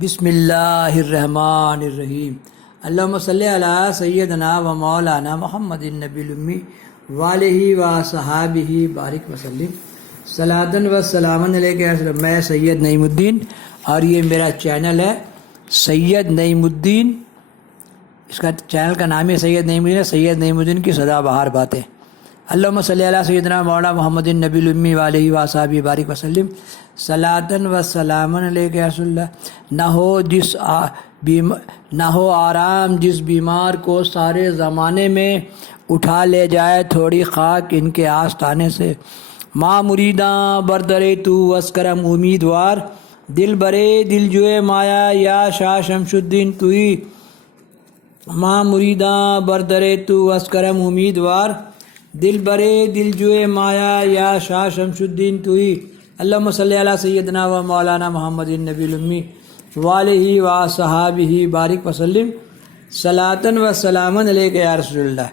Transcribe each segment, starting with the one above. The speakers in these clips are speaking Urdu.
بسم اللہ الرحمن الرحیم اللہم صلی علی سیدنا و مولانا محمد النبی الامی وآلہ و صحابہ بارک وسلم صلاۃ و سلام علیہ۔ میں سید نعیم الدین اور یہ میرا چینل ہے سید نعیم الدین۔ اس کا چینل کا نام ہے سید نعیم الدین، سید نعیم الدین کی سدا بہار باتیں۔ اللہم صلی علی سیدنا مولانا محمد النبی الامی وآلہ و صحابہ بارک وسلم صلاۃ و سلام علیہ یا رسول اللہ۔ نہ ہو آرام جس بیمار کو سارے زمانے میں، اٹھا لے جائے تھوڑی خاک ان کے آستانے سے۔ ماں مریداں بردرے تو اسکرم امیدوار، دل برے دل جوئے مایا یا شاہ شمس الدین توئی۔ ماں مریداں بردرے تو اسکرم امیدوار، دل برے دل جوئے مایا یا شاہ شمس الدین توئی۔ اللہم صلی علی سیدنا و مولانا محمد النبی الامی وآلہ و صحابہ بارک وسلم صلاۃ و سلام علیہ یا رسول اللہ۔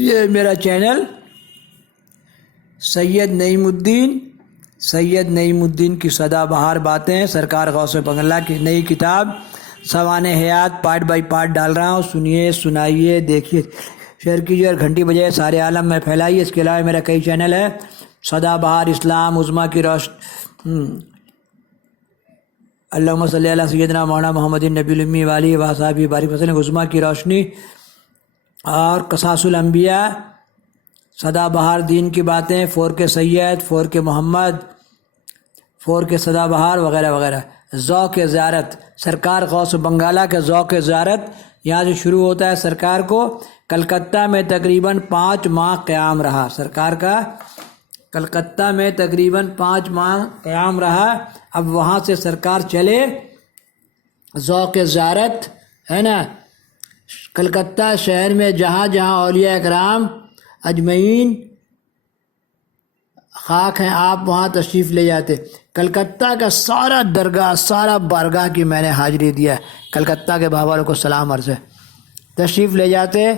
یہ میرا چینل سید نعیم الدین، سید نعیم الدین کی سدا بہار باتیں، سرکار غوث بنگلہ کی نئی کتاب سوانح حیات پارٹ بائی پارٹ ڈال رہا ہوں۔ سنیے، سنائیے، دیکھیے، شیئر کیجیے اور گھنٹی بجائے سارے عالم میں پھیلائیے۔ اس کے علاوہ میرا کئی چینل ہے، سدا بہار اسلام، عظمیٰ کی روشنی، اللہم صلی علی سیدنا مولانا محمد النبی الامی وآلہ و صحابہ بارک وسلم، عظمیٰ کی روشنی اور قصاص الانبیاء، سدا بہار دین کی باتیں، فور کے سید، فور کے محمد، فور کے سدا بہار وغیرہ وغیرہ۔ ذوق زیارت، سرکار غوث بنگالہ کے ذوق زیارت یہاں سے شروع ہوتا ہے۔ سرکار کو کلکتہ میں تقریباً 5 ماہ قیام رہا، سرکار کا کلکتہ میں تقریباً 5 ماہ قیام رہا۔ اب وہاں سے سرکار چلے ذوق زیارت، ہے نا، کلکتہ شہر میں جہاں جہاں اولیاء اکرام اجمعین خاک ہیں، آپ وہاں تشریف لے جاتے۔ کلکتہ کا سارا درگاہ، سارا بارگاہ کی میں نے حاضری دیا ہے، کلکتہ کے بابا کو سلام عرض ہے۔ تشریف لے جاتے،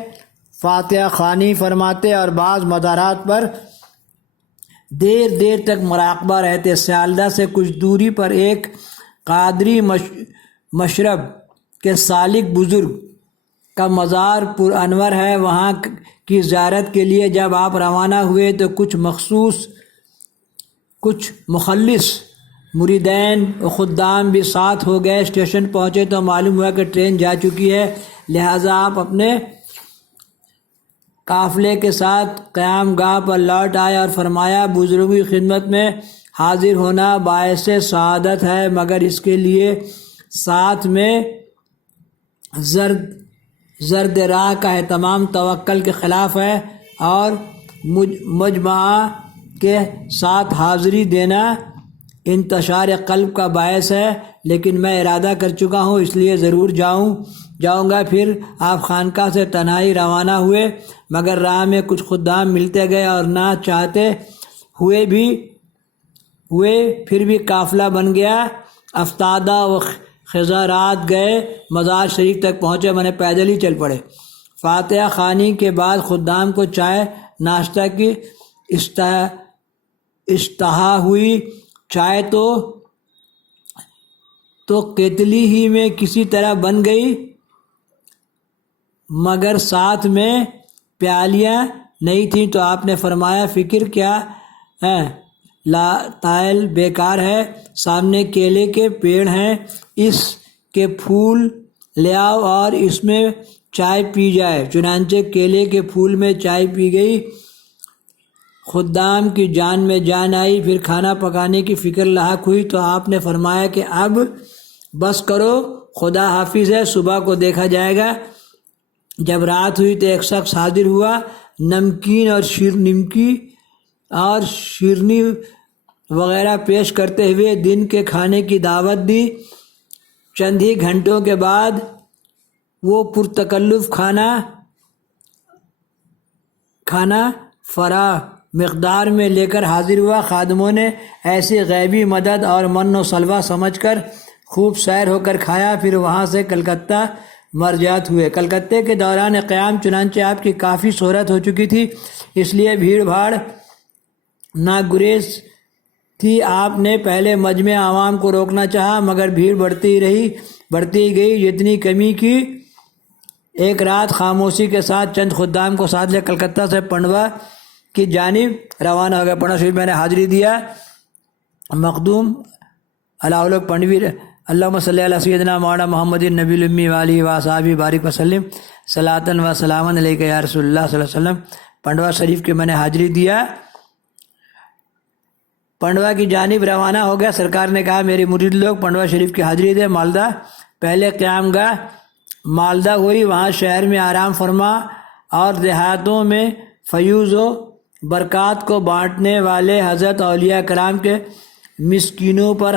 فاتحہ خوانی فرماتے اور بعض مدارات پر دیر دیر تک مراقبہ رہتے۔ سیالدہ سے کچھ دوری پر ایک قادری مشرب کے سالک بزرگ کا مزار پر انور ہے، وہاں کی زیارت کے لیے جب آپ روانہ ہوئے تو کچھ مخلص مریدین و خدام بھی ساتھ ہو گئے۔ اسٹیشن پہنچے تو معلوم ہوا کہ ٹرین جا چکی ہے، لہٰذا آپ اپنے قافلے کے ساتھ قیام گاہ پر لوٹ آئے اور فرمایا، بزرگوں کی خدمت میں حاضر ہونا باعث سعادت ہے، مگر اس کے لیے ساتھ میں زرد راہ کا اہتمام توکل کے خلاف ہے اور مجمع کے ساتھ حاضری دینا انتشار قلب کا باعث ہے، لیکن میں ارادہ کر چکا ہوں، اس لیے ضرور جاؤں گا۔ پھر آپ خانقاہ سے تنہائی روانہ ہوئے، مگر راہ میں کچھ خدام ملتے گئے اور نہ چاہتے ہوئے پھر بھی قافلہ بن گیا۔ افتادہ و خزاں رات گئے، مزار شریف تک پہنچے، میں نے پیدل ہی چل پڑے۔ فاتحہ خوانی کے بعد خدام کو چائے ناشتہ کی اشتہا ہوئی۔ چائے تو کیتلی ہی میں کسی طرح بن گئی، مگر ساتھ میں پیالیاں نہیں تھیں، تو آپ نے فرمایا، فکر کیا ہے، طائل بیکار ہے، سامنے کیلے کے پیڑ ہیں، اس کے پھول لے آؤ اور اس میں چائے پی جائے۔ چنانچہ کیلے کے پھول میں چائے پی گئی، خدام کی جان میں جان آئی۔ پھر کھانا پکانے کی فکر لاحق ہوئی تو آپ نے فرمایا کہ اب بس کرو، خدا حافظ ہے، صبح کو دیکھا جائے گا۔ جب رات ہوئی تو ایک شخص حاضر ہوا، نمکین اور شیرنی وغیرہ پیش کرتے ہوئے دن کے کھانے کی دعوت دی۔ چند ہی گھنٹوں کے بعد وہ پرتکلف کھانا فراہ مقدار میں لے کر حاضر ہوا۔ خادموں نے ایسی غیبی مدد اور من و سلوہ سمجھ کر خوب سیر ہو کر کھایا، پھر وہاں سے کلکتہ مرجعت ہوئے۔ کلکتہ کے دوران قیام چنانچہ آپ کی کافی شہرت ہو چکی تھی، اس لیے بھیڑ بھاڑ ناگزیر تھی. آپ نے پہلے مجمع عوام کو روکنا چاہا مگر بھیڑ بڑھتی گئی. جتنی کمی کی. ایک رات خاموشی کے ساتھ چند خدام کو ساتھ لے کلکتہ سے پنڈوا کی جانب روانہ ہو گئے. پنڈوا شریف میں نے حاضری دیا. مخدوم علاؤلق پنڈوی اللہم صلی علی سیدنا مولانا محمد النبی الامی والی وصحبہ بارک وسلم صلاۃ و سلاما علیک یا رسول اللہ صلی اللہ علیہ وسلم. پنڈوا شریف کے میں نے حاضری دیا. پنڈوا کی جانب روانہ ہو گیا. سرکار نے کہا میری مرید لوگ پنڈوا شریف کی حاضری دے. مالدہ پہلے قیام گاہ مالدہ ہوئی. وہاں شہر میں آرام فرما اور دیہاتوں میں فیوز و برکات کو بانٹنے والے حضرت اولیاء کرام کے مسکینوں پر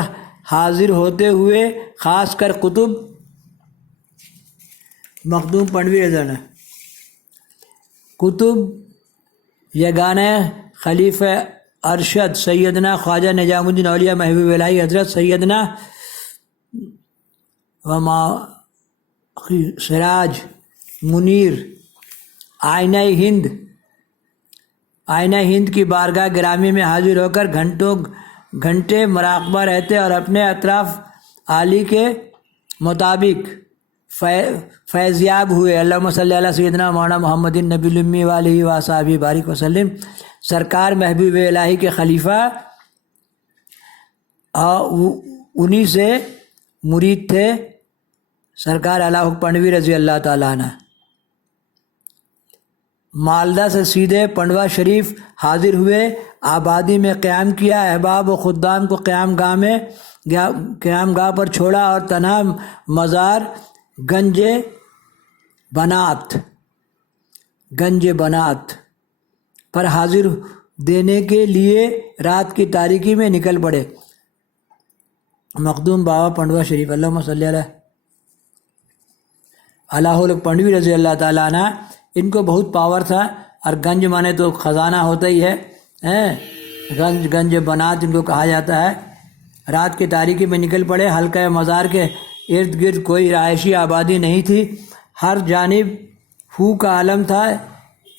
حاضر ہوتے ہوئے خاص کر قطب مخدوم پنڈوی رضی اللہ قطب یگانہ خلیفہ ارشد سیدنا خواجہ نظام الدین اولیاء محبوب الہی حضرت سیدنا سراج منیر آئینہ ہند کی بارگاہ گرامی میں حاضر ہو کر گھنٹے مراقبہ رہتے اور اپنے اطراف عالی کے مطابق فیضیاب ہوئے. اللہم صلی علی سیدنا مولانا محمد النبی الامی والیہ وصحبہ بارک وسلم. سرکار محبوب الہی کے خلیفہ انہی سے مرید تھے سرکار علاؤلق پنڈوی رضی اللہ تعالیٰ عنہ. مالدہ سے سیدھے پنڈوا شریف حاضر ہوئے. آبادی میں قیام کیا. احباب و خدام کو قیام گاہ پر چھوڑا اور تنہا مزار گنج بنات پر حاضر دینے کے لیے رات کی تاریکی میں نکل پڑے. مخدوم بابا پنڈوا شریف اللہم صلی علیہ علاؤلق پنڈوی رضی اللہ تعالیٰ عنہ. ان کو بہت پاور تھا. اور گنج مانے تو خزانہ ہوتا ہی ہے. گنج بنات ان کو کہا جاتا ہے. رات کی تاریکی میں نکل پڑے. حلقہ مزار کے ارد گرد کوئی رہائشی آبادی نہیں تھی. ہر جانب پھو کا عالم تھا.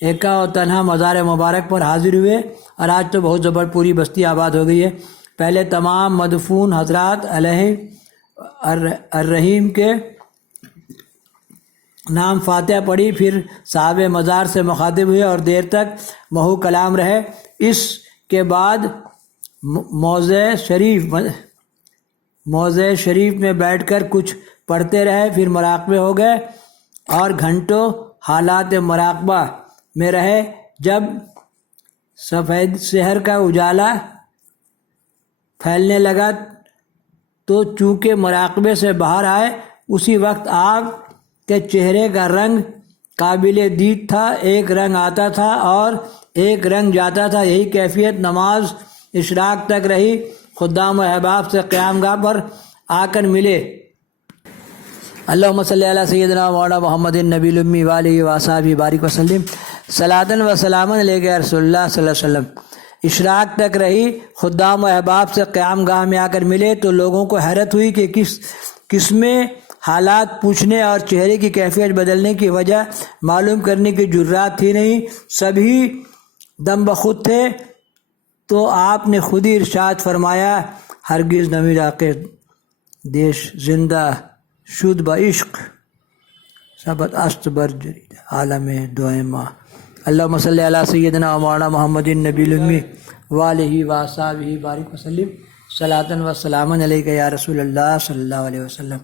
ایکا اور تنہا مزار مبارک پر حاضر ہوئے. اور آج تو بہت زبر پوری بستی آباد ہو گئی ہے. پہلے تمام مدفون حضرات علیہ الرحیم کے نام فاتحہ پڑھی. پھر صاحب مزار سے مخاطب ہوئے اور دیر تک محو کلام رہے. اس کے بعد موضع شریف میں بیٹھ کر کچھ پڑھتے رہے. پھر مراقبے ہو گئے اور گھنٹوں حالات مراقبہ میں رہے. جب سفید شہر کا اجالا پھیلنے لگا تو چونکہ مراقبے سے باہر آئے اسی وقت آپ کے چہرے کا رنگ قابل دید تھا. ایک رنگ آتا تھا اور ایک رنگ جاتا تھا. یہی کیفیت نماز اشراق تک رہی. خدام و احباب سے قیام گاہ پر آ کر ملے. اللہم صلی علی سیدنا مولانا محمد النبی الامی والیہ وصحبہ بارک وسلم صلاۃ و سلاما علیک یا رسول اللہ صلی اللہ علیہ وسلم. اشراق تک رہی. خدام و احباب سے قیام گاہ میں آ کر ملے تو لوگوں کو حیرت ہوئی کہ کس میں حالات پوچھنے اور چہرے کی کیفیت بدلنے کی وجہ معلوم کرنے کی جرات تھی نہیں. سبھی دم بخود تھے. تو آپ نے خود ہی ارشاد فرمایا ہرگز نمی راقِ دیش زندہ شد با عشق سبت است بر جرید عالم دوئمہ. اللہم صلی علی سیدنا مولانا محمد النبی الامی والیہ وصحبہ بارک وسلم صلاۃ و سلاما علیک یا رسول اللہ صلی اللہ علیہ وسلم.